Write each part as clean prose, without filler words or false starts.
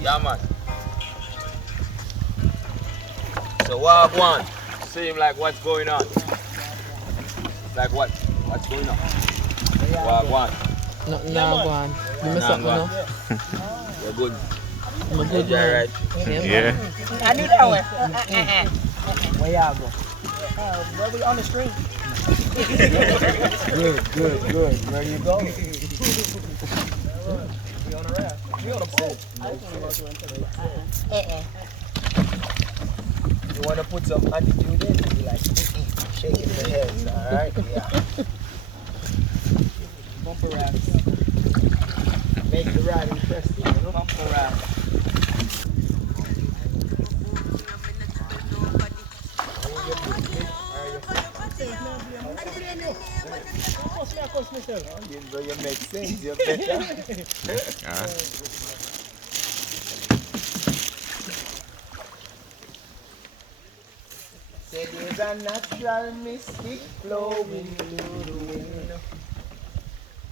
Yeah, man. So what I want? Seem like what's going on? Like what? What's going on? What I want? Nothing now go on. Give me something now. You're good. I'm a good Yeah, man. right. Yeah. I knew that one. Where y'all go? Where we on the street? Good. Where you go? We on a raft. We on a boat. You want to put some attitude in? You like shaking the heads, all right? Yeah. Bumper rafts. Make the ride interesting, you know? Bumper rafts. You make sense, you better. Say there's a natural mystic flowing through the wind.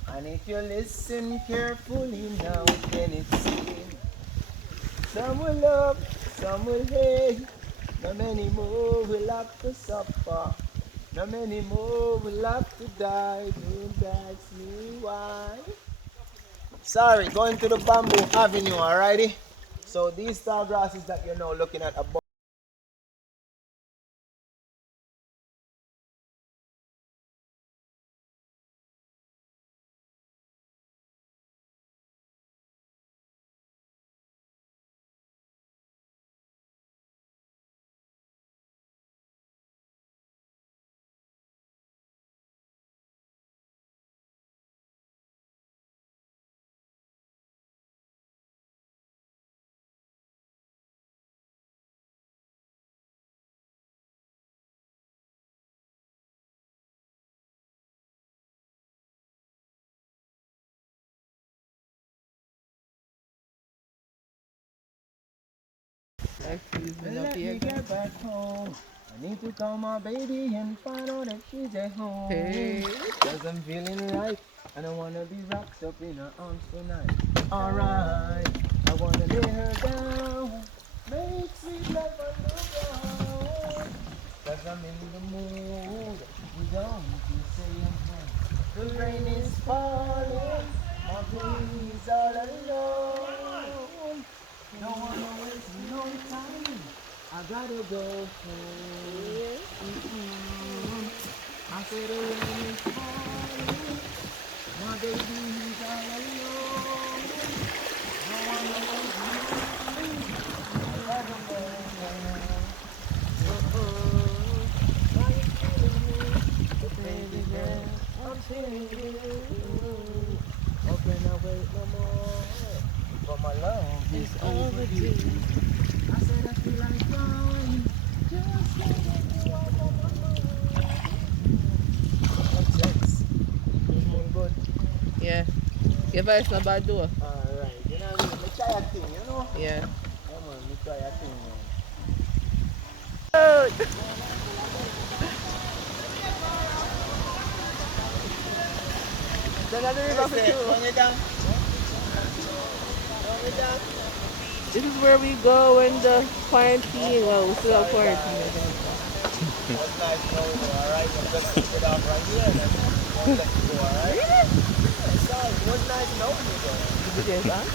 And if you listen carefully now, then it's seen. Some will love, some will hate. Not many more will have to suffer. Not many more will have to die. Don't ask me why. Sorry, going to the Bamboo Avenue, alrighty? So these tall grasses that you're now looking at above. Let me get back home. I need to call my baby and find out if she's at home. Hey. Cause I'm feeling right and I wanna be rocked up in her arms tonight. Alright, I wanna lay her down, make sweet love on the ground. Cause I'm in the mood, you don't say I'm wrong. The rain is falling, my baby's all alone. Don't wanna waste no time. I gotta go home. I said the rain is falling. My baby's all alone. Don't wanna waste no time. I gotta go home. Are you feeling me? But baby girl, I'm feeling you. How can I wait no more? But my love is overdue. I said I feel like crying. Just getting you out of my mind. Makes sense. Feeling good. Yeah. Your voice not bad though. Alright, you know what I mean? Me try a thing, you know? Yeah. Yeah man, me try a thing, man. Then I do it off the This is where we go when the quarantine. Well, we still have quarantine. I think. What's nice knowing you, alright? I'm just keep it off right here and then won't let you go, alright? Yeah, sorry, it was nice knowing you though. Did you get it on?